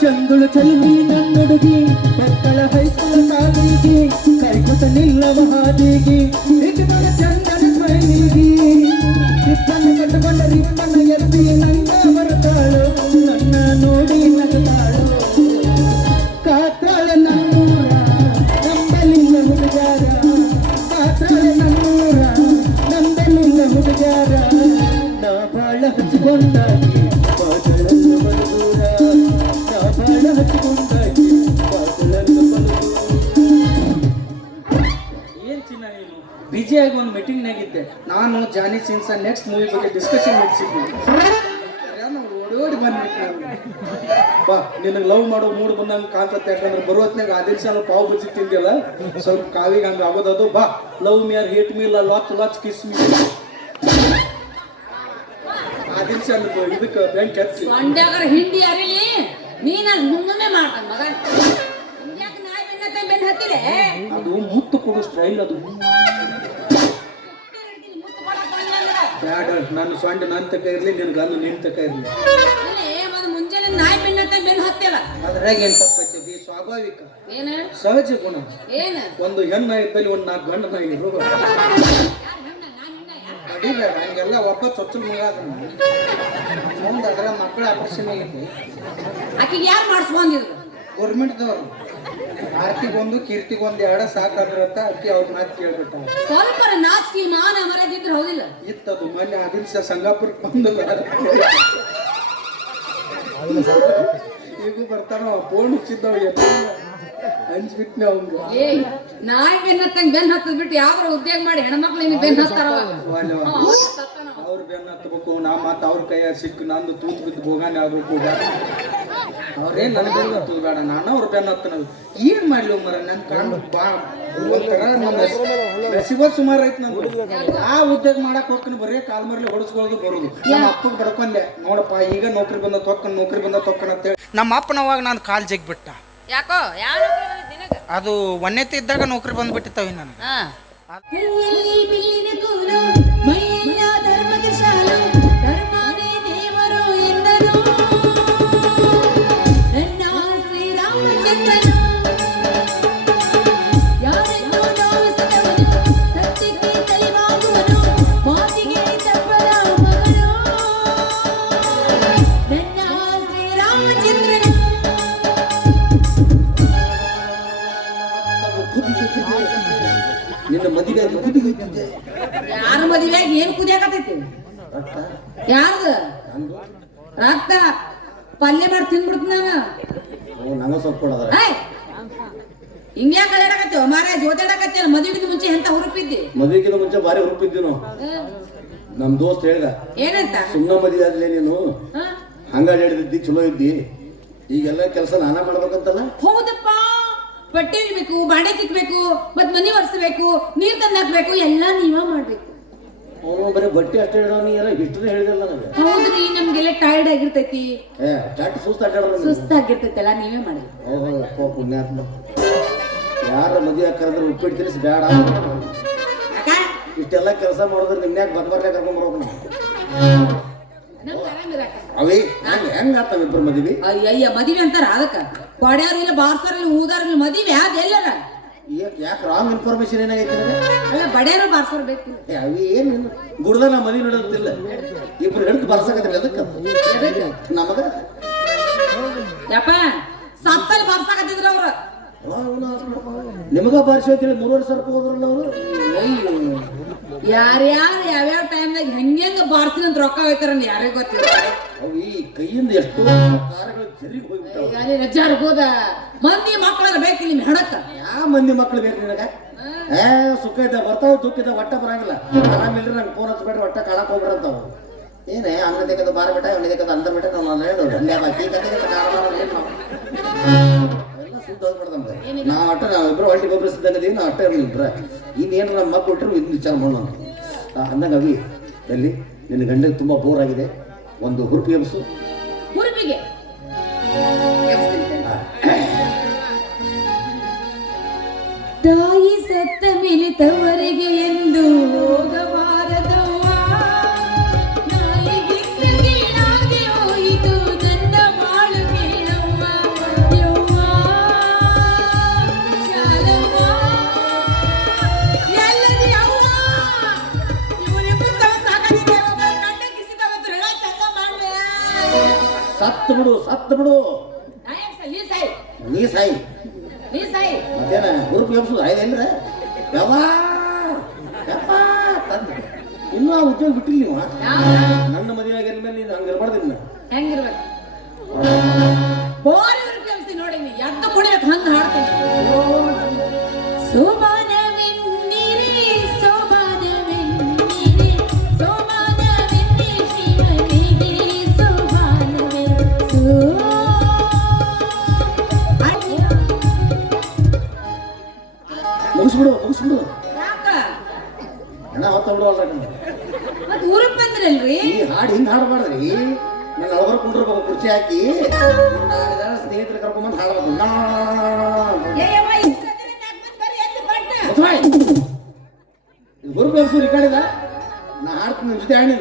ಚಂದುಳು ಚಲುವಿ ನನ್ನುಡುಗಿ ಮಕ್ಕಳ ಹೈಸ್ಕೂಲ್ ಕಾಲಿಗೆ ಕೈಕೊತ ನಿಲ್ಲವ ಹಾದಿಗೆ ಇಟ್ಟುಕೊಂಡ ಚಂದನ ಸ್ಮೈಲಿಗೆ. ರಿಪ್ಪನ್ನು ಕಟ್ಟುಕೊಂಡ ರಿಪ್ಪನ್ನು ಎತ್ತಿ ನಂಗ ಬರುತ್ತಾಳು ನನ್ನ ನೋಡಿ ನಗುತ್ತಾಳು ಕಾತಾಳ ನನ್ನೂರ ನಂಬಲಿಲ್ಲ ಹುಡುಗಾರ ಕಾತಾಳ ನನ್ನೂರ ನಂಬಲಿಲ್ಲ ಹುಡುಗಾರ ನಾ ಬಾಳ ಹಚ್ಚಿಕೊಂಡಾಗಿ. ಬಿಜಿ ಆಗಿ ಒಂದು ಮೀಟಿಂಗ್ನಾಗ ಇದ್ದೆ ನಾನು ಜಾನಿ ಸಿನ್ಸ ನೆಕ್ಸ್ಟ್ ಮೂವಿ ಬಗ್ಗೆ ಡಿಸ್ಕಷನ್ ನಡೆಸಿದ್ವಿ ಓಡೋಡಿ ಓಡಿ ಬಂದ್ಬಿಟ್ಟು ಬಾ, ನಿನಗೆ ಲವ್ ಮಾಡೋ ಮೂಡ್ ಬಂದಂಗೆ ಕಾಣ್ತತ್ತೆ, ಯಾಕಂದ್ರೆ ಬರುವತ್ನಾಗ ಆದಿಲ್ ಸಾಲ ಪಾವ್ ಬಜ್ಜಿ ತಿಂದಿಲ್ಲ ಸ್ವಲ್ಪ ಕಾವಿಗೆ ಹಂಗೆ ಆಗೋದದು ಬಾ love me or hate me ಇಲ್ಲ ಲಾಚ್ ಲಾಚ್ ಕಿಸ್ ಮಿ ಇದಕ್ಕೆ ಬ್ಯಾಂಕ್ ಹಚ್ಚಿ ಸೊಂಡ್ಯಾಗರ ಹಿಂಡಿ ಅರಿಲಿ ನೀನ ಮುಂದನೆ ಮಾಡ್ತಾನ ಮಗ. ಹಿಂಗ್ಯಾಕ್ ನಾಯಿ ಬೆನ್ನತ್ತ ಬೆನ್ನ ಹತ್ತಿಲೆ ಅದು ಮುತ್ತು ಕೊಡೋ ಸ್ಟೈಲ್ ಅದು. ಬ್ಯಾಡ ನನ್ನ ಸೊಂಡ ನನ್ನ ತಕ ಇರ್ಲಿ ನಿನ್ ಗಲ್ಲು ನಿನ್ ತಕ ಇರ್ಲಿ. ಮುಂಜಾನೆ ನಾಯಿ ಬೆನ್ನತ್ತ ಬೆನ್ನ ಹತ್ತಿಲ್ಲ ಅದ್ರಾಗ ಏನು ತಪ್ಪೈತೆ ಬಿ? ಸ್ವಾಭಾವಿಕ. ಏನ? ಸಹಜ ಗುಣ. ಏನು? ಒಂದು ಹೆಣ್ಣ ಇದ್ದಲ್ಲಿ ಒಂದು ನಾಲ್ಕು ಗಂಡ ನಾಯಿ ನಾನ್ ಅಡಿಬೇಡ ಹಂಗೆಲ್ಲ ಒಬ್ಬ ಚೊಚ್ಚಲ್ ಮಗ ಅದನ್ನ ಮುಂದೆ ಅದರ ಮಕ್ಕಳ ಆಪರೇಷನ್ ಐತಿ ಆಕಿಗೆ ಯಾರು ಮಾಡಿಸ್ಕೊಂಡಿದ್ರು ಗೌರ್ಮೆಂಟ್ದವ್ರು. ಆರ್ತಿಗೊಂದು ಕೀರ್ತಿಗೊಂದು ಎರಡ ಸಾಕಾದ್ರತ್ತ ಅಕ್ಕಿ ಅವ್ರ ಮಾತು ಕೇಳ್ಬಿಟ್ಟ ಸ್ವಲ್ಪ ನಾಚಿಕೆ ಮಾನ ಮರದಿದ್ರೆ ಹೋಗಿಲ್ಲ ಇತ್ತದು ಮೊನ್ನೆ ಅದಿಲ್ಸ ಸಂಗಾಪುರಕ್ಕೆ ಬಂದು ಈಗ ಬರ್ತಾನ ಫೋನ್ ಹಚ್ಚಿದ್ದವ ಹಂಚ್ಬಿಟ್ನೆ ಅವ್ನು ಏ ನಾಯಿ ಬೆನ್ನ ಹತ್ತಂಗ್ ಬೆನ್ನ ಹತ್ತದ್ ಬಿಟ್ಟು ಯಾವ ಉದ್ಯೋಗ ಮಾಡಿ ಹೆಣ್ಮಕ್ಳು ನಿನ್ ಬೆನ್ನ ಹತ್ತಾರ? ಅವ್ರ. ಬೆನ್ನ ಹತ್ತಬೇಕು ನಾ ಮತ್ತೆ ಅವ್ರ ಕೈಯ ಸಿಕ್ಕು ನಂದು ತೂತ್ ಬಿದ್ದು ಹೋಗಂಗ ಆಗ್ಬೇಕು ಅವ್ರೇನ್ ನನ್ನ ಬೆನ್ನ ಹತ್ತದು ಬೇಡ ನಾನು ಅವ್ರ ಬೆನ್ನ ಹತ್ತನದು. ಏನ್ ಮಾಡ್ಲಿ ಮರ ನನ್ ಕಾಣ್ ಬಾ ರಸಿಬ ಸುಮಾರು ಐತ್ ನಂದು. ಆ ಉದ್ಯೋಗ ಮಾಡಕ್ ಹೋಗ್ತೀನಿ ಬರೀ ಕಾಲ್ ಮರ್ಲಿ ಹೊಡಸ್ಕೊಳ್ಳೋದು ಬರೋದು. ನಮ್ಮ ಅಪ್ಪಗೆ ಬಡ್ಕೊಂಡೆ ನೋಡಪ್ಪ ಈಗ ನೌಕರಿ ಬಂದ ತೊಕ್ಕನ್ ನೌಕರಿ ಬಂದ ತೊಕ್ಕನ್ ಅಂತೇಳಿ ನಮ್ಮ ಅಪ್ಪನವಾಗ ನಾನು ಕಾಲ್ ಜಗ್ಬಿಟ್ಟ. ಯಾಕೋ ಯಾವ ಅದು ಒನ್ನೆತ್ತ ಇದ್ದಾಗ ನೌಕರಿ ಬಂದ್ಬಿಟ್ಟಿತ್ತವಿ ನನಗೆ. ಕುದಿಗೆ ಹೋಗ್ತಿದ್ದೆ ಯಾರ ಮದುವೆಯಾಗಿ ಏನ್ ಕುದಿಯಾಕತೈತಿ ಯಾರ್ದು? ರಕ್ತ? ಪಲ್ಯ ಮಾಡಿ ತಿನ್ಬಿಡ್ತ ನಾನು. ನಂಗ ಸ್ವಲ್ಪ ಕೊಡೋದ್ರ ಏಯ್! ಹಿಂಗ್ಯಾಕ್ ಕಳೆಡಕತ್ತೀವ ಮಾರ ಜೋತಾಡಕತ್ತಿಯಲ್ಲ ಮದುವೆಗಿಂತ ಮುಂಚೆ ಎಂತ ಹುರುಪಿದ್ದಿ? ಮದುವೆಗಿಂತ ಮುಂಚೆ ಭಾರಿ ಹುರುಪಿದ್ದಿ ನಾವು ನಮ್ ದೋಸ್ತ್ ಹೇಳ್ದ ಏನಂತ? ಸುಮ್ಮನೆ ಮದುವೆ ಆದ್ಲೇ ನೀನು? ಹಂಗ ಹೇಳಿದ್ದಿ ಚಲೋ ಇದ್ದಿ. ಈಗೆಲ್ಲ ಕೆಲಸ ನಾನ ಮಾಡ್ಬೇಕಂತಲ್ಲ? ಹೌದಪ್ಪ. ಬಟ್ಟೆ ಇರ್ಬೇಕು ಬಾಂಡೆ ತಿಕ್ಬೇಕು ಮತ್ ಮನಿ ಒರೆಸ್ಬೇಕು ನೀರ್ ತಂದಾಕ್ಬೇಕು ಎಲ್ಲ ನೀವ ಮಾಡ್ಬೇಕು. ಅವನು ಬರೀ ಬಟ್ಟೆ ಅಷ್ಟೇ ಹೇಳೋ ನೀ ಎಲ್ಲ ಹಿಸ್ಟ್ರಿ ಹೇಳಿದಲ್ಲ ನನಗೆ. ಹೌದ್ರಿ ನಮ್ಗೆಲ್ಲ ಟೈರ್ಡ್ ಆಗಿರ್ತೈತಿ. ಏ ಚಟ್ ಸುಸ್ತು ಅಡ್ಡಾಡ್ರ ಸುಸ್ತಾಗಿರ್ತೈತಲ್ಲ ನೀವೇ ಮಾಡಿ ಓಹೋ ಅಪ್ಪ ಪುಣ್ಯಾತ್ಮ. ಯಾರ ಮದುವೆ ಕರೆದ್ರೆ ಉಪ್ಪಿಟ್ಟು ತಿನ್ನಿಸಿ ಬೇಡ. ಅಕ್ಕ? ಇಷ್ಟೆಲ್ಲ ಕೆಲಸ ಮಾಡಿದ್ರೆ ನಿನ್ನ ಬಂದ್ಬರ್ಲೆ ಕರ್ಕೊಂಡ್ ನಾವು. ನಮ್ಗೆ ಆರಾಮಿರಕ್ಕ. ಅವೇ ಹೆಂಗ್ ಹೆಂಗ್ ಆತಾವ ಇಬ್ರು ಮದುವೆ? ಅಯ್ಯಯ್ಯ ಮದಿವೆ ಅಂತಾರ ಅದಕ್ಕ. ಕೊಡ್ಯಾರ ಇಲ್ಲ ಊದಾರಿಲ್ಲ ಮದಿವೆ ಅದ ಎಲ್ಲರ. ಯಾಕೆ ರಾಂಗ್ ಇನ್ಫಾರ್ಮೇಶನ್ ಏನಾಗೈತಿ ಬಡ್ಯಾರ ಬಾರ್ಸಾರ ಬೇಕು. ಅವು ಏನು ಗುಡ್ದ ನಾ ಮದುವೆ ನೋಡೋದಿಲ್ಲ. ಇಬ್ರು ಹಿಡಿದು ಬರ್ಸಕತ್ತಿಲ್ಲ ಅದಕ್ಕೆ? ನಮಗ? ಯಪ್ಪ ಸತ್ತಲ್ಲಿ ಬರ್ಸಕತ್ತಿದ್ರ ಅವ್ರ. ನಿಮಗ ಬಾರಿಸಿ ಅಂತೇಳಿ ಮೂರುವರೆ ಸಾವಿರ ರೂಪಾಯಿ ಹೋದ್ರಲ್ಲ ಅವರು. ಯಾರ್ಯಾರು ಯಾವ್ಯಾವ ಟೈಮ್ದಾಗ ಹೆಂಗೆಂಗ ಬಾರ್ಸಿನ ಅಂತ ರೊಕ್ಕ ಹೋಯ್ತಾರ ಯಾರಿಗೂ ಗೊತ್ತಿಲ್ಲ. ಈ ಕೈಯಿಂದ ಎಷ್ಟೋ ಕಾರ್ಯಗಳು ಜರಿಗೆ ಹೋಗ್ಬಿಟ್ಟಾವ. ಅಲ್ಲಿ ಹೋದ ಮಂದಿ ಮಕ್ಕಳ ಬೇಕು ನಿಮ್ ಹೆಡಕ್ಕ ಯಾವ ಮಂದಿ ಮಕ್ಕಳು ಬೇಕು ನಿನಗ? ಏ ಸುಖ ಇದ್ದ ಬರ್ತಾವ ದುಃಖ ಇದ್ದ ಒಟ್ಟ ಬರಂಗಿಲ್ಲ. ಆರಾಮಿಲ್ರಿ ನಂಗೆ ಫೋನ್ ಹಚ್ಬೇಡ್ರಿ ಒಟ್ಟ ಕಾಳಕ್ ಹೋಗ್ಬಿಡಂತಾವ. ಏನೇ ಹಂಗ ತೆಗೆದು ಬಾರ ಬಿಟ್ಟ ಅವ್ನ ತೆಗೆದು ಅಂದ ಬಿಟ್ಟ ನಾವು ಹೇಳು ಅಲ್ಲೇ ಬಾಕಿ ಕತೆ ಎಲ್ಲ ಸುದ್ದ ಹೋಗ್ಬಿಡ್ದಂಗ ನಾವು ಅಟ್ಟ ನಾವು ಇಬ್ರು ಹೊಟ್ಟಿ ಗೊಬ್ಬರ ಸಿದ್ದಂಗದೀವಿ ನಾವು ಅಟ್ಟ ಇರಲಿ ಇಬ್ರ. ಇನ್ನೇನು ನಮ್ಮ ಮಕ್ಕಳು ಕೊಟ್ಟರು ಇನ್ನು ವಿಚಾರ ಮಾಡೋಣ. ಅಂದಂಗ ಅವಿ ಎಲ್ಲಿ ನಿನ್ನ ಗಂಡಗೆ ತುಂಬ ಬೋರ್ ಆಗಿದೆ. ಒಂದು ಹುರುಪಿ ಎಬ್ಸು. ಹುರುಪಿಗೆ? ತಾಯಿ ಸತ್ತ ಮೇಲೆ ತವರಿಗೆ ಎಂದು ಹೋಗಬಾರದವ್ವ ಸತ್ತು ಬಿಡು ಸತ್ತು ಬಿಡು. ನಾ ಸಾಯ್. ಮತ್ತೇನ ಹುರುಪು ಎಬ್ಸು ಆಯ್ದೇನ್ರ ಯವ್ವಾ ಯಪ್ಪ ತಂದೆ. ಇನ್ನೂ ಆ ಉದ್ಯೋಗ ಬಿಟ್ಟಿಲ್ಲ ನೀವು. ನನ್ನ ಮದುವೆ ಆಗಿರ ಮೇಲೆ ನೀನು ಹಂಗೆ ಇರ್ಬಾರ್ದು ಇನ್ನು. ಹೆಂಗಿರ್ಬೇಕು? ಬೋರ್ ನೋಡಿ ನೀ. ಎದ್ದು ಕುಡಿಬೇಕು ಹಂಗೆ ಹಾಡ್ತೀನಿ. ಮುಗಿಸ್ಬಿಡು ಮುಗಿಸ್ಬಿಡು. ಯಾಕ? ಹೆಣ ಹೊತ್ತ ಬಿಡು ಅಲ್ರಿ ಮತ್ ಊರಿಗೆ ಬಂದ್ರಲ್ರಿ? ಈ ಹಾಡು ಹಿಂಗೆ ಹಾಡಬಾರ್ದ್ರಿ. ನನ್ನ ಒಳಗರ ಕುಂಡ್ರಬೇಕು ಕುರ್ಚಿ ಹಾಕಿ. ಸ್ನೇಹಿತರ ಕರ್ಕೊಂಬಂದು ಹಾಡ್ಬೇಕು ನಾ. ಏ ಯವ್ವ, ಕಡೆದ ನಾ ಹಾಡ್ತೀನಿ ಜೊತೆ ಹಾಡಿನ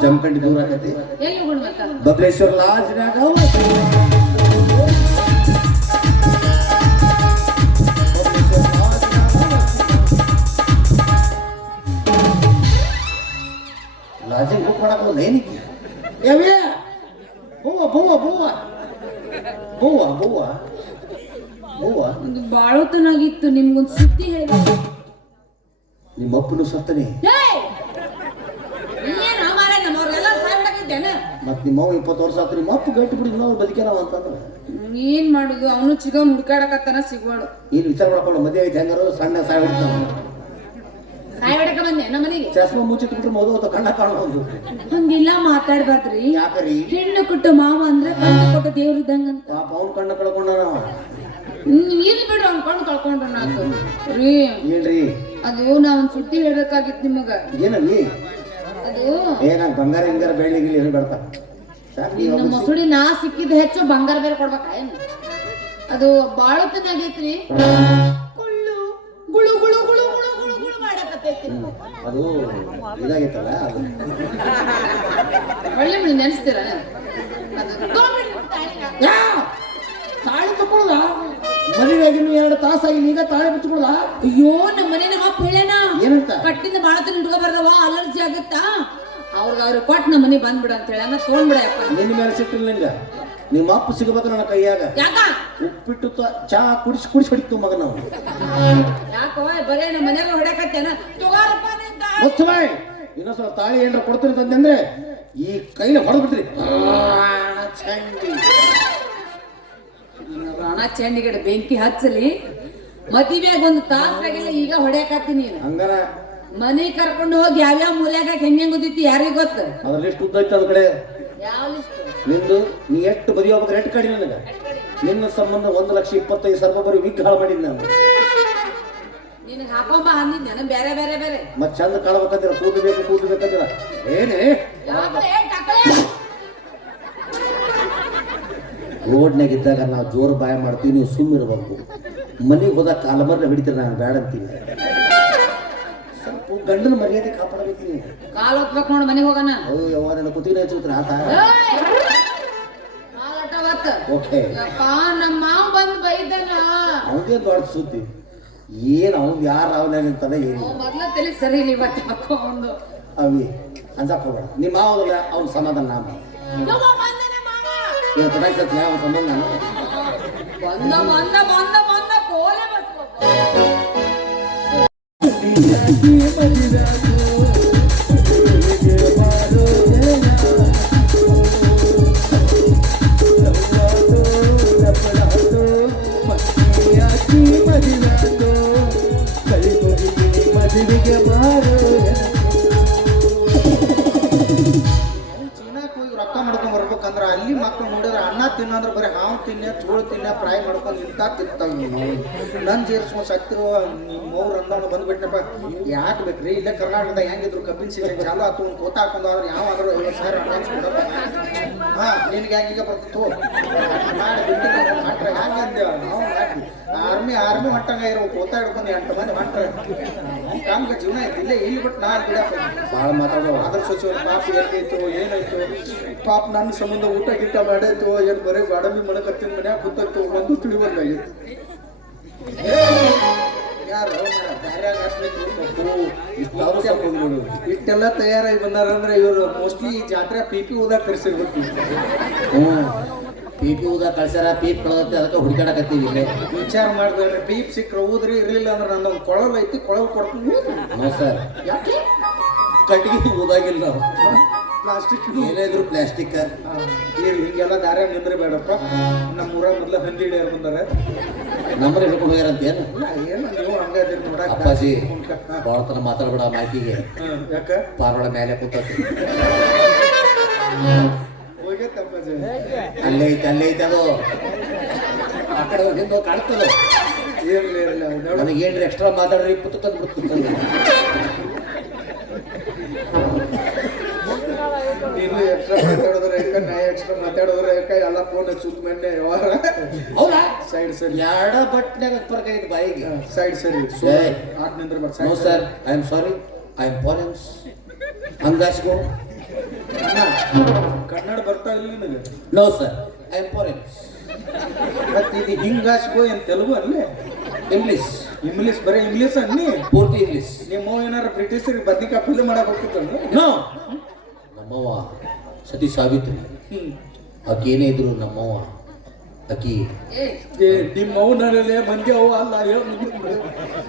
ಜಮಖಂಡಿ ದೂರ ಆಗತ್ತೆ ಎಲ್ಲಿ ಹೋಗ್ಬೇಕ ಬಬಲೇಶ್ವರ ಲಾಜ್ನಾಗ ಲಾಜಿಂಗ್ ಬುಕ್ ಮಾಡಕ್ ಒಂದು ಏನಿಗೆ ಯಾವೇ ಬೂವ ಬೂವ ಬೂವ ಬೂವ ಬೂವ ಬೂವ ಒಂದು ಬಾಳೋತನಾಗಿತ್ತು ನಿಮ್ಗೊಂದು ಸುದ್ದಿ ಹೇಳಿ. ನಿಮ್ಮ ಅಪ್ಪನು ಸತ್ತನೆ ಮತ್ ನಿಮ್ಮ ಅವ್ವ ಇಪ್ಪತ್ತು ವರ್ಷ ಆತ ನಿಮ್ಮ ಅಪ್ಪ ಗಟ್ಟಿ ಬಿಡಿ ಅವ್ರು ಬದುಕ್ಯಾನವ ಅಂತಂದ್ರೆ. ಏನ್ ಮಾಡುದು? ಅವನು ಚಿಗನ್ ಹುಡ್ಕಾಡಕತ್ತಾನ ಸಿಗ್ವಾಡು ಏನು ವಿಚಾರ ಮಾಡ್ಕೊಂಡು ಮದುವೆ ಐತೆ ಹೆಂಗಾರು? ಸಣ್ಣ ಸಾಯ್ ಸಾಯ್ಬಿಡಕ ಬಂದೆ ನಮ್ಮ ಮನೆಗೆ. ಚಸ್ಮ ಮುಚ್ಚಿಟ್ಬಿಟ್ರೆ ಮೋದು ಅಂತ ಕಣ್ಣ ಕಾಣೋದು ಹಂಗಿಲ್ಲ ಮಾತಾಡ್ಬಾರ್ದ್ರಿ. ಯಾಕರಿ? ಹೆಣ್ಣು ಕೊಟ್ಟು ಮಾವ ಅಂದ್ರೆ ಕಣ್ಣು ಕೊಟ್ಟು ದೇವ್ರ ಇದ್ದಂಗಂತ. ಪಾಪ ಅವ್ನ ಕಣ್ಣ ಕಳ್ಕೊಂಡ ಇಲ್ಲಿ ಬಿಡ್ರಿ ಬಿಡು ಕಣ್ಣು ಕಳ್ಕೊಂಡ್ರ ನಾತು ರೀ. ಏನ್ರಿ? ಅದು ನಾ ಒಂದ್ ಸುದ್ದಿ ಹೇಳ್ಬೇಕಾಗಿತ್ತು ನಿಮಗ. ಏನಲ್ಲಿ ಅದು ಏ ನಂಗೆ ಬಂಗಾರ ಹಿಂಗಾರ ಬೆಳ್ಳಿ ಗಿಳಿ ಏನು ನಮ್ಮ ಮೊಸಡಿ ನಾ ಸಿಕ್ಕಿದ ಹೆಚ್ಚು ಬಂಗಾರ ಬೇರೆ ಕೊಡ್ಬೇಕಾ ಏನು? ಅದು ಬಾಳತನಾಗೈತ್ರಿ ಕುಳ್ಳು ಗುಳು ಗುಳು ಗುಳು ಗುಳು ಗುಳು ಗುಳು ಮಾಡಕತ್ತೈತಿ ಅದು ಇದಾಗೈತಲ್ಲ ಅದು. ಒಳ್ಳೆ ಮನೆ ನೆನೆಸ್ತೀರ! ತಾಳಿ ತಕೊಳ್ಳದ ಮದುವೆಗೆ ನೀವು ಎರಡು ತಾಸಾಗಿ ಈಗ ತಾಳಿ ಬಿಚ್ಕೊಳ್ಳದ ಅಯ್ಯೋ ನಮ್ಮ ಮನೇನ ಅಪ್ಪ ಹೇಳ್ಯಾನ ಏನಂತ? ಕಟ್ಟಿಂದ ಬಾಳತನ ಹಿಡ್ಕೊ ಬರ್ದವ ಅಲರ್ಜಿ ಆಗುತ್ತಾ? ಅವ್ರಿಗೆ ಅವ್ರಿಗೆ ಕೊಟ್ಟು ನಮ್ಮ ಮನೆ ಬಂದ್ಬಿಡ ಅಂತ ಹೇಳ ತಗೊಂಡ್ಬಿಡಪ್ಪ ನಿನ್ನ ಮೇಲೆ ಸಿಟ್ಟಿಲ್ಲ ನಿಂಗ. ನಿಮ್ಮ ಅಪ್ಪ ಸಿಗಬೇಕು ನನ್ನ ಕೈಯಾಗ. ಯಾಕ? ತ- ಚಾ ಕುಡಿಸಿ ಕುಡಿಸಿ ಹೊಡಿತು ಮಗನ ನಾವು ಯಾಕೋ ಬರೇ ನಮ್ಮ ಮನೆಯಾಗ ಹೊಡ್ಯಾಕತ್ತೇನ? ತಗೋರಪ್ಪ ನಿನ್ ತಾಳಿ. ಮುಚ್ಚಬಾಯ್ ಇನ್ನೊಂದ್ಸಲ ತಾಳಿ ಏನಾರ ಕೊಡ್ತೀನಿ ಅಂತಂದ್ರೆ ಅಂದ್ರೆ ಈ ಕೈಲಿ ಹೊಡೆದು ಬಿಡ್ತೀರಿ ಚಂಡಿ. ಆ ಬೆಂಕಿ ಹಚ್ಚಲಿ. ಮದುವೆಯಾಗ ಒಂದು ತಾಸಾಗಿಲ್ಲ ಈಗ ಹೊಡ್ಯಾಕತ್ತೀನಿ ನೀನು. ಹಂಗಾರ ಮನೆ ಕರ್ಕೊಂಡು ಹೋಗಿ ಯಾವ್ಯಾವ ಮೂಲ್ಯಾಗ ಹೆಂಗೆ ಹೆಂಗ್ ಉದಿತಿ ಯಾರಿಗ್ ಗೊತ್ತು? ಅದ್ರ ಲಿಸ್ಟ್ ಉದ್ದ ಐತೆ ಅದ್ ಕಡೆ. ಯಾವ ಲಿಸ್ಟ್? ನಿಂದು ನೀ ಎಷ್ಟು ಬದಿ ಹೋಗ್ಬೇಕು ಎಷ್ಟು ಕಡಿಮೆ ನನಗೆ ನಿನ್ನ ಸಂಬಂಧ ಒಂದು ಲಕ್ಷ ಇಪ್ಪತ್ತೈದು ಸಾವಿರ ರೂಪಾಯಿ ವಿಗ್ ಹಾಳು ಮಾಡಿದ್ ನಾನು. ನಿನಗೆ ಹಾಕೊಂಬ ಅಂದಿದ್ದೆ ಬೇರೆ ಬೇರೆ ಬೇರೆ. ಮತ್ತೆ ಚಂದ ಕಾಣಬೇಕಂದಿರ ಕೂತು ಬೇಕು ಕೂತು ಬೇಕಂದಿರ ಏನೇ ರೋಡ್ನಾಗ ಇದ್ದಾಗ ನಾವು ಜೋರು ಬಾಯ ಮಾಡ್ತೀವಿ ನೀವು ಸುಮ್ಮಿರ್ಬೇಕು ಮನೆಗೆ ಹೋದಾಗ ಕಾಲಮರ್ನ ಹಿಡಿತೀರಿ ನಾನು ಬೇಡ ಅಂತೀನಿ ಸ್ವಲ್ಪ ಗಂಡನ ಮರ್ಯಾದೆ ಕಾಪಾಡಬೇಕು ನೀವು ಕಾಲ್ ಹೊತ್ಬೇಕು ನೋಡಿ ಮನೆಗೆ ಹೋಗೋಣ ಅಯ್ಯೋ ನನ್ನ ಕುತ್ತಿಗೆ ಹಚ್ಚುತ್ತರ ಆತ. ಓಕೆ. ಅಪ್ಪ ನಮ್ಮ ಮಾವ ಬಂದ್ ಬೈದನ. ಅವನದೇ ದೊಡ್ಡ ಸುದ್ದಿ. ಏನು ಅವ್ನ್ ಯಾರು ಅವನ ಅಂತಾನೆ ಏನು ಮೊದ್ಲ ತಲೆ ಸರಿ ಇಲ್ಲ ಇವತ್ತು ಅವನು ಅವಿ ಅಂಜಾಕ್ ಹೋಗ್ಬೇಡ ನಿಮ್ಮ ಮಾವಲ್ಲ ಅವ್ನ ಸಮಾಧಾನ ನಾಮ ಅವ್ನ ಸಂಬಂಧ ನಾನು? ಬಂದ ಬಂದ ಬಂದ ಬಂದ ಕೋಲೆ ಬಸ್ಬೇಕು ಚೀನಾಕ್ ಹೋಗಿ ರೊಕ್ಕ ಮಾಡ್ಕೊಂಡ್ ಬರ್ಬೇಕಂದ್ರ ಅಲ್ಲಿ ಮಕ್ಳು ನೋಡಿದ್ರೆ ಅನ್ನ ತಿನ್ನಂದ್ರೆ ಬರೀ ಹಾವು ತಿನ್ನ ಚೋಳು ತಿನ್ನ ಫ್ರೈ ಮಾಡ್ಕೊಂಡು ಇಂತ ತಿಂತಾವ ನಾವು ನನ್ ಜೇರ್ಸ್ಕೊಂಡ್ ಸತ್ತಿರುವ ಮೌರ್ ಅಂದವನು ಬಂದ್ಬಿಟ್ಟಪ್ಪ ಯಾಕೆ ಬೇಕ್ರಿ? ಇಲ್ಲೇ ಕರ್ನಾಟಕದ ಹೆಂಗಿದ್ರು? ಕಬ್ಬಿನ ಸೀಸನ್ ಚಾಲು ಆತು ಒಂದು ಕೋತ ಹಾಕೊಂಡು ಆದ್ರೆ ಐವತ್ತು ಸಾವಿರ ಹಾ, ನಿನ್ಗೆ ಹೆಂಗೀಗ ಬರ್ತಿತ್ತು ಮಾಡಿ ಮಾಡ್ರೆ ಅಂದೇವ ನಾವು ಆರ್ಮಿ ಆರ್ಮಿ ಹೊಟ್ಟಂಗ ಇರೋ ಕೋತ ಹಿಡ್ಕೊಂಡು ಎಂಟು ಮಂದಿ ಹೊಂಟ್ರೆ ಕಾಮ್ಗೆ ಜೀವನ ಐತಿ. ಇಲ್ಲೇ ಇಲ್ಲಿ ಬಿಟ್ಟು ನಾ ಬಿಡಾಕ ಭಾಳ ಮಾತಾಡೋ ಅದ್ರ ಸಚಿವ ಪಾಪ ಎಲ್ಲಿತ್ತು ಏನಾಯ್ತು ಪಾಪ ನನ್ನ ಸಂಬಂಧ ಊಟ ಗಿಟ್ಟ ಮಾಡಾಯ್ತು ಏನು ಬರೀ ಗಾಡಂಬಿ ಮನಕತ್ತಿನ ಮನ್ಯಾಗ ಕೂತಾಯ್ತು ಒಂದು ತಿಳಿವಲ್ಲಾಗಿತ್ತು ಯಾರು. ಇಷ್ಟೆಲ್ಲ ತಯಾರಾಗಿ ಬಂದಾರ ಅಂದ್ರೆ ಇವರು ಮೋಸ್ಟ್ಲಿ ಈ ಜಾತ್ರೆ ಪಿ ಪಿ ಊದಾಗ ಕರೆಸಿರ್ಬೇಕು. ಹ್ಞೂ ಪೀಪಿ ಊದ ಕಳ್ಸ್ಯಾರ ಪೀಪ್ ಕಳೆದತ್ತೆ ಅದಕ್ಕೆ ಹುಡುಕಾಡಕತ್ತೀವಿ ಇಲ್ಲೇ. ವಿಚಾರ ಮಾಡಿದ್ರೆ ಪೀಪ್ ಸಿಕ್ಕ್ರೆ ಊದ್ರಿ ಇರಲಿಲ್ಲ ಅಂದ್ರೆ ನಂದೊಂದು ಕೊಳಲ್ ಐತಿ ಕೊಳಲ್ ಕೊಡ್ತೀನಿ. No sir. ಯಾಕೆ? ಕಟ್ಟಿಗೆ ಊದಾಗಿಲ್ಲ ನಾವು. ಪ್ಲಾಸ್ಟಿಕ್. ಏನೇ ಇದ್ರು ಪ್ಲಾಸ್ಟಿಕ್. ಇರ್ಲಿ ಹಿಂಗೆಲ್ಲ ದಾರ ನಿಂದ್ರೆ ಬೇಡಪ್ಪ ನಮ್ಮ ಊರ ಮೊದಲ ಹಂದಿ ಹಿಡಿಯರ್ ಬಂದಾರ. ನಂಬರ್ ಹಿಡ್ಕೊಂಡು ಹೋಗ್ಯಾರಂತ ಏನು? ಇಲ್ಲ ಏನು ನೀವು ಹಂಗದಿರಿ ನೋಡಕ್ ಅಪ್ಪಾಜಿ. ಭಾಳ ತನ ಮಾತಾಡ್ಬೇಡ ಮಾಹಿತಿಗೆ. ಯಾಕೆ ಯಾಕ? ಪಾರೋಳ ಮೇಲೆ ಕೂತತಿ. ಹೋಗೈತಪ್ಪಾಜಿ ಅಲ್ಲೇ ಐತೆ ಅಲ್ಲೇ ಐತೆ ಅದು. ಆ ಕಡೆ ಹಿಂದೆ ಕಾಣ್ತದೆ. ಇರ್ಲಿ ಇರ್ಲಿ ನನಗೆ ಏನ್ರಿ ಎಕ್ಸ್ಟ್ರಾ ಮಾತಾಡ್ರಿ ಪುತ್ತ ತಂದು ಬಿಡ್ತೀನಿ ನೀನು ಎಕ್ಸ್ಟ್ರಾ ಮಾತಾಡೋದ್ರೆ ಯಾಕ ನಾ ಎಕ್ಸ್ಟ್ರಾ ಮಾತಾಡೋದ್ರೆ ಯಾಕ ಎಲ್ಲ ಫೋನ್ ಸುತ್ತ ಮೊನ್ನೆ ವ್ಯವಹಾರ. ಹೌದಾ? ಸೈಡ್ ಸರಿ. ಎರಡ ಬಟ್ನಾಗ ಪರ್ಕ ಐತೆ ಬಾಯಿಗೆ. ಸೈಡ್ ಸರಿ. ಏಯ್. ಆಟ್ ನಿಂದ್ರ ಬರ್ no sir I am sorry I am palens. ಹಂಗಾಸ್ಕೋ Kannada ಬರ್ತಾ ಇಲ್ಲ ನಿನಗೆ? No sir I am palens ಮತ್ತೆ ಇದು ಹಿಂಗಾಸ್ಕೋ ಏನ್ ತೆಲುಗು ಅಲ್ಲೇ? ಇಂಗ್ಲಿಷ್ ಇಂಗ್ಲಿಷ್ ಬರೀ ಇಂಗ್ಲಿಷ್ ಅನ್ನಿ ಪೂರ್ತಿ ಇಂಗ್ಲಿಷ್ ನಿಮ್ಮ ಏನಾರ ಬ್ರಿಟಿಷರಿಗೆ ಬದ್ನಿಕಾಯಿ ಪಲ್ಯ ಮಾಡಕ್ ಹೋಗ್ತಿದ್ದಲ್ಲ ನೋ ನಮ್ಮವ್ವ ಸತಿ ಸಾವಿತ್ರಿ. ಹ್ಮ್. ಆಕಿ ಏನೇ ಇದ್ರು ನಮ್ಮವ್ವ. ಆಕಿ ಏ. ಏ ನಿಮ್ಮ ಅವನಲ್ಲೇ ಮಂದಿ ಅವ್ವ ಅಲ್ಲ ಹೇಳ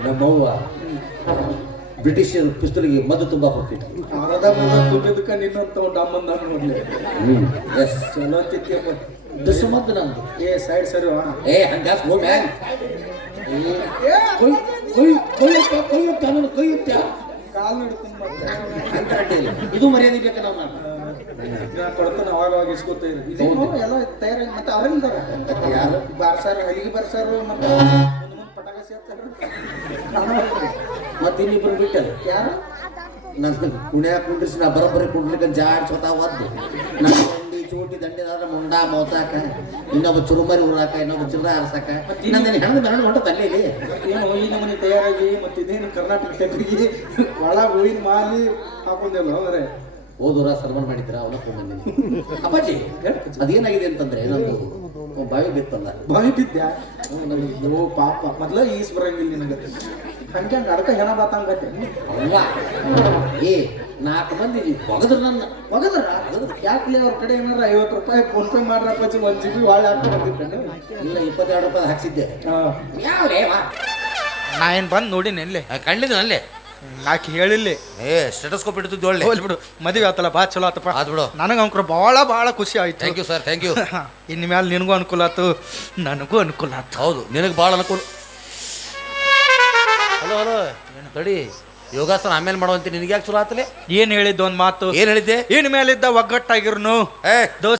ನಮ್ಮವ್ವ. ಬ್ರಿಟಿಷರ್ ಪಿಸ್ತೂಲಿಗೆ ಮದ್ದು ತುಂಬ ಹೋಗ್ತಿತ್ತು ಅರ್ಧ ನಿನ್ನಂತ ನೋಡ್ಲಿ ಎಸ್ ಚಲೋ ತಿತ್ತಿಯಪ್ಪ ದಸ ಮದ್ದು ನಂದು ಏ ಸೈಡ್ ಸರಿ ಏ ಹಂಗಾಸ್ ಗೋ ಮ್ಯಾನ್ ಕೊಯ್ ಕೊಯ್ ಕೊಯ್ಯಪ್ಪ ಕೊಯ್ಯುತ್ತ ಅವನು ಕೊಯ್ಯುತ್ತ? ಕಾಲ್ ಹಿಡ್ಕೊಂಡ್ ಇದು ಮರ್ಯಾದೆ ಬೇಕಾ ನಾವು ನಾನು ನಾ ಕೊಡ್ತಾನೆ ಅವಾಗ ಅವಾಗ ಇದ್ದಾರೆ ಎಲ್ಲ ತಯಾರಾಗಿ ಮತ್ತೆ ಅವರಿಲ್ದಾರ ಯಾರು? ಬಾರ್ಸಾರು ಹಲಿಗೆ ಬಾರ್ಸಾರು ಮತ್ತೆ ಪಟಾಕ ಸೇರ್ತಾರ. ಮತ್ತೆ ಇನ್ನಿಬ್ರು ಬಿಟ್ಟಲ್ಲ ಯಾರು? ನನ್ನ ಕುಣ್ಯಾಗ ಕುಂಡ್ರಿಸಿ ನಾ ಬರೋಬ್ಬರಿ ಕುಂಡ್ಲಿಕ್ಕೆ ಜಾಡ್ ಸ್ವತಃ ಒದ್ದು. ನನ್ನ ದಂಡಿ ಚೂಟಿ ದಂಡಿದಾದ್ರೆ ಮುಂಡ ಮೋತಾಕ ಇನ್ನೊಬ್ಬ ಚುರುಮರಿ ಉರಾಕ ಇನ್ನೊಬ್ಬ ಚಿಲ್ಲರ ಆರ್ಸಾಕ ಇನ್ನೊಂದೇನು ಹೆಣದ ಮೆರಣ ಹೊಂಟ ತಲ್ಲಿ ಏನು ಈ ಮನೆ ತಯಾರಾಗಿ ಮತ್ತೆ ಇದೇನು ಕರ್ನಾಟಕ ಒಳ ಹೂವಿನ ಮಾಲಿ ಹಾಕೊಂಡೇವಲ್ಲ ಹೋದ್ರೆ? ಓದೂರ ಸನ್ಮಾನ ಮಾಡಿದ್ರ ಅವನ ಬಂದಿನಿ ಅಪ್ಪಾಜಿ ಅದೇನಾಗಿದೆ ಅಂತಂದ್ರೆ ನಂದು ಬಾವಿ ಬಿತ್ತಲ್ಲ. ಬಾವಿ ಬಿದ್ದ ಪಾಪ. ಮೊದ್ಲ ಈಸ್ ಬರಂಗಿಲ್ಲ ನಿನಗೆ ಹಂಗೆ ನಡ್ಕ ಹೆಣ ಬಾತಂಗತ್ತೆ ಅಲ್ಲ ಏ ನಾಲ್ಕು ಮಂದಿ ಒಗದ್ರ ನನ್ನ. ಒಗದ್ರ? ಯಾಕ್ಲಿ ಅವ್ರ ಕಡೆ ಏನಾರ ಐವತ್ತು ರೂಪಾಯಿ ಫೋನ್ ಪೇ ಮಾಡ್ರಪ್ಪ ಒಂದು ಜಿ ಬಿ ಭಾಳ ಹಾಕಿ ಇಲ್ಲ ಇಪ್ಪತ್ತೆರಡು ರೂಪಾಯಿ ಹಾಕ್ಸಿದ್ದೆ. ಹಾ. ಯಾವ ನಾ ಏನು ಬಂದು ನೋಡಿನಿ ಎಲ್ಲೇ ಕಂಡಿದ್ದು ಅಲ್ಲೇ ಆಕಿ ಹೇಳಿಲ್ಲ? ಏ ಸ್ಟೆಟಸ್ಕೋಪ್ ಇಡ್ತಿದ್ದು ಒಳ್ಳೆ. ಹೋಗ್ಲಿ ಬಿಡು. ಮದುವೆ ಆತಲ್ಲ ಬಾ ಚಲೋ ಆತಪ್ಪ. ಅದು ಬಿಡು. ನನಗೆ ಅಂಕರು ಭಾಳ ಭಾಳ ಖುಷಿ ಆಯ್ತು. Thank you sir thank you ಇನ್ನು ಮೇಲೆ ನಿನಗೂ ಅನುಕೂಲ ಆತು ನನಗೂ ಅನುಕೂಲ ಆತು. ಹೌದು ನಿನಗೆ ಭಾಳ ಅನುಕೂಲ. Hello hello. ತಡಿ ಯೋಗಾಸನ ಆಮೇಲೆ ಮಾಡುವಂತೆ ನಿನಗೆ ಯಾಕೆ ಚಲೋ ಆತಲೆ? ಏನು ಹೇಳಿದ್ದು ಒಂದು ಮಾತು? ಏನು ಹೇಳಿದ್ದೆ? ಇನ್ ಮೇಲಿದ್ದ ಒಗ್ಗಟ್ಟಾಗಿರ್ನು. ಏ. ದೋಸ್ತ